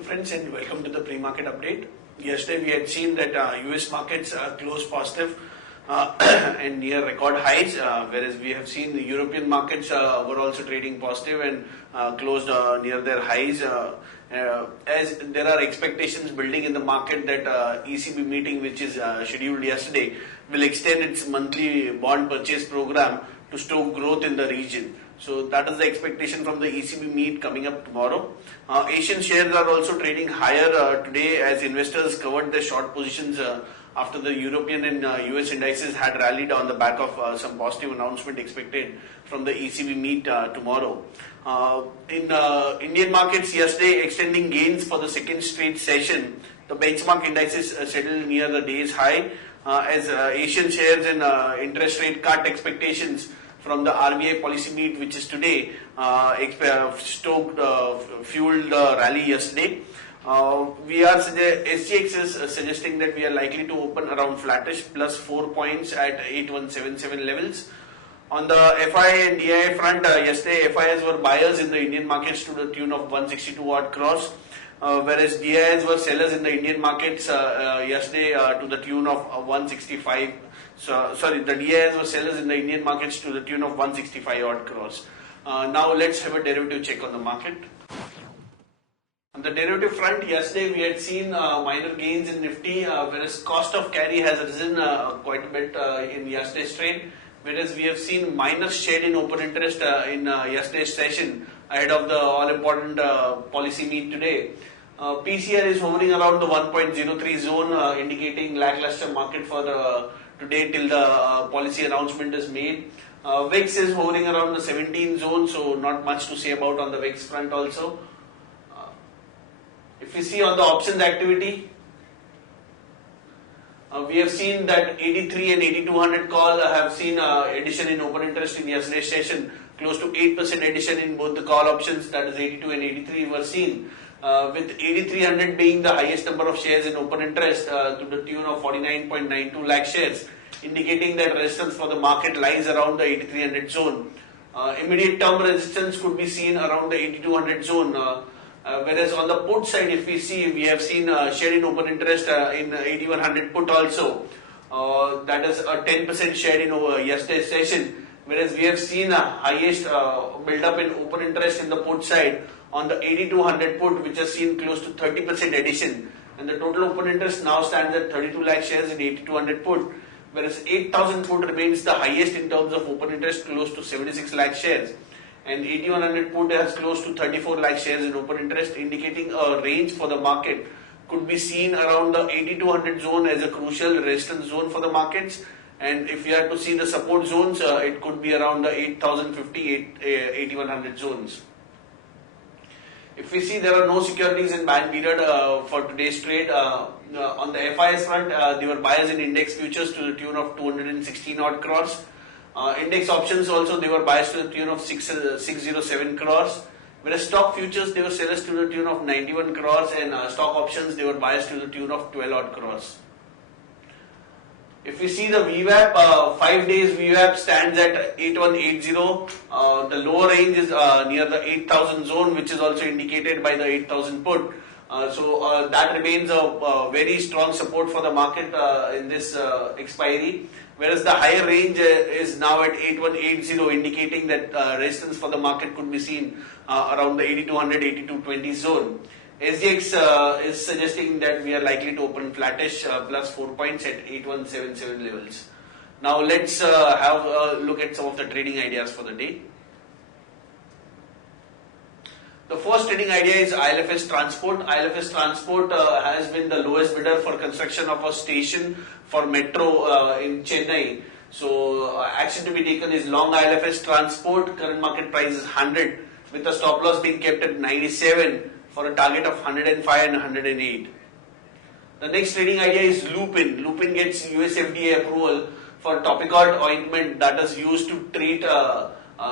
morning friends and welcome to the pre-market update. Yesterday we had seen that US markets closed positive and near record highs, whereas we have seen the European markets were also trading positive and closed near their highs. As there are expectations building in the market that ECB meeting, which is scheduled yesterday, will extend its monthly bond purchase program to stoke growth in the region. So that is the expectation from the ECB meet coming up tomorrow. Asian shares are also trading higher today as investors covered their short positions after the European and US indices had rallied on the back of some positive announcement expected from the ECB meet tomorrow. In Indian markets yesterday, extending gains for the second straight session, the benchmark indices settled near the day's high as Asian shares and interest rate cut expectations from the RBI policy meet, which is today, fueled the rally yesterday. SGX is suggesting that we are likely to open around flattish plus 4 points at 8177 levels. On the FI and DI front, yesterday FIs were buyers in the Indian markets to the tune of 162 odd crores, whereas DIs were sellers in the Indian markets yesterday to the tune of 165. The DIs were sellers in the Indian markets to the tune of 165 odd crores. Now let's have a derivative check on the market. On the derivative front, yesterday we had seen minor gains in Nifty, whereas cost of carry has risen quite a bit in yesterday's trade, whereas we have seen minor shed in open interest in yesterday's session ahead of the all-important policy meet today. PCR is hovering around the 1.03 zone, indicating lackluster market for today till the policy announcement is made. VIX is hovering around the 17 zone, so not much to say about on the VIX front also. If we see on the options activity, we have seen that 83 and 8200 call have seen addition in open interest in yesterday's session, close to 8% addition in both the call options, that is 82 and 83 were seen. With 8300 being the highest number of shares in open interest to the tune of 49.92 lakh shares, indicating that resistance for the market lies around the 8300 zone. Immediate term resistance could be seen around the 8200 zone. Whereas on the put side, if we see, we have seen share in open interest in 8100 put also. That is a 10% share in yesterday's session. Whereas we have seen a highest build up in open interest in the put side on the 8200 put, which has seen close to 30% addition. And the total open interest now stands at 32 lakh shares in 8200 put. Whereas 8000 put remains the highest in terms of open interest, close to 76 lakh shares. And 8100 put has close to 34 lakh shares in open interest, indicating a range for the market could be seen around the 8200 zone as a crucial resistance zone for the markets. And if we are to see the support zones, it could be around the 8050, 8100 zones. If we see, there are no securities in ban period for today's trade. On the FIS front, they were buyers in index futures to the tune of 216 odd crores. Index options also, they were buyers to the tune of 607 crores. Whereas stock futures, they were sellers to the tune of 91 crores, and stock options, they were buyers to the tune of 12 odd crores. If we see the VWAP, 5 days VWAP stands at 8180. The lower range is near the 8000 zone, which is also indicated by the 8000 put. So that remains a very strong support for the market in this expiry. Whereas the higher range is now at 8180, indicating that resistance for the market could be seen around the 8200, 8220 zone. SGX is suggesting that we are likely to open flattish plus 4 points at 8177 levels. Now let's have a look at some of the trading ideas for the day. The first trading idea is ILFS Transport. ILFS Transport has been the lowest bidder for construction of a station for metro in Chennai. So action to be taken is long ILFS Transport. Current market price is 100 with the stop loss being kept at 97 for a target of 105 and 108. The next trading idea is Lupin. Lupin gets US FDA approval for Topicod ointment that is used to treat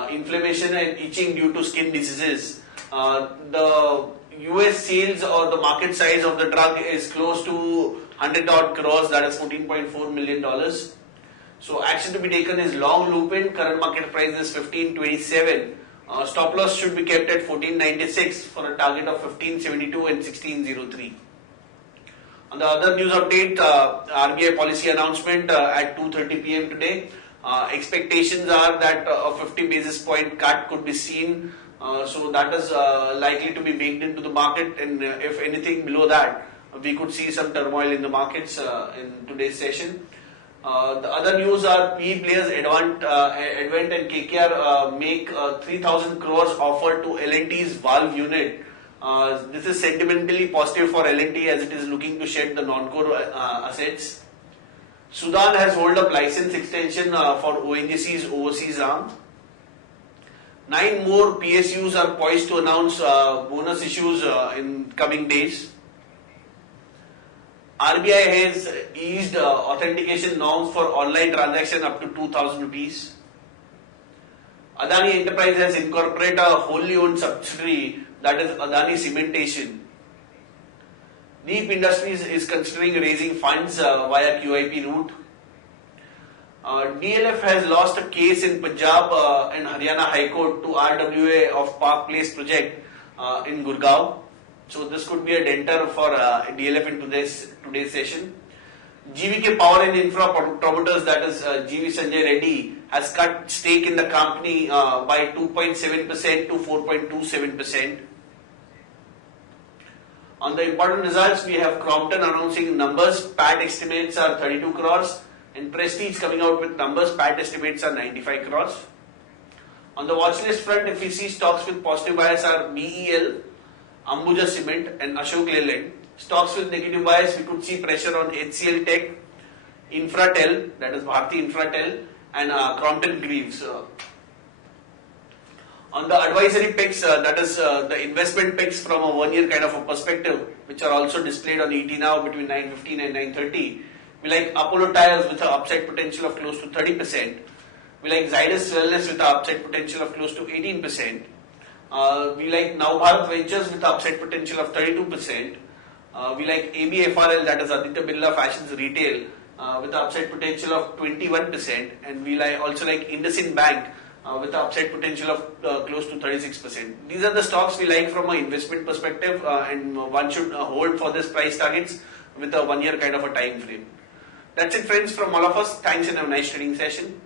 inflammation and itching due to skin diseases. The US sales or the market size of the drug is close to 100 odd crores, that is $14.4 million. So action to be taken is long Lupin. Current market price is 1527 Stop loss should be kept at 1496 for a target of 1572 and 1603. On the other news update, RBI policy announcement at 2:30 p.m. today. Expectations are that a 50 basis point cut could be seen, so that is likely to be baked into the market, and if anything below that, we could see some turmoil in the markets in today's session. The other news are PE players Advent and KKR make 3,000 crores offer to L&T's valve unit. This is sentimentally positive for L&T as it is looking to shed the non-core assets. Sudan has hold up license extension for ONGC's overseas arm. 9 more PSUs are poised to announce bonus issues in coming days. RBI has eased authentication norms for online transaction up to 2,000 rupees. Adani Enterprise has incorporated a wholly owned subsidiary, that is Adani Cementation. Deep Industries is considering raising funds via QIP route. DLF has lost a case in Punjab and Haryana High Court to RWA of Park Place project in Gurgaon. So this could be a denter for DLF in today's session. GVK Power and Infra Promoters, that is GV Sanjay Reddy, has cut stake in the company by 2.7% to 4.27%. On the important results, we have Crompton announcing numbers. PAT estimates are 32 crores, and Prestige coming out with numbers. PAT estimates are 95 crores. On the watch list front, if we see stocks with positive bias are BEL, Ambuja Cement and Ashok Leyland. Stocks with negative bias, we could see pressure on HCL Tech, Infratel, that is Bharti Infratel, and Crompton Greaves. On the advisory picks, that is the investment picks from a 1 year kind of a perspective, which are also displayed on ET now between 9:15 and 9:30. We like Apollo Tyres with an upside potential of close to 30%. We like Zydus Wellness with an upside potential of close to 18%. We like Now Bharat Ventures with upside potential of 32%. We like ABFRL, that is Aditya Birla Fashions Retail, with upside potential of 21%, and we also like IndusInd Bank with an upside potential of close to 36%. These are the stocks we like from an investment perspective, and one should hold for this price targets with a 1 year kind of a time frame. That's it, friends, from all of us. Thanks and have a nice trading session.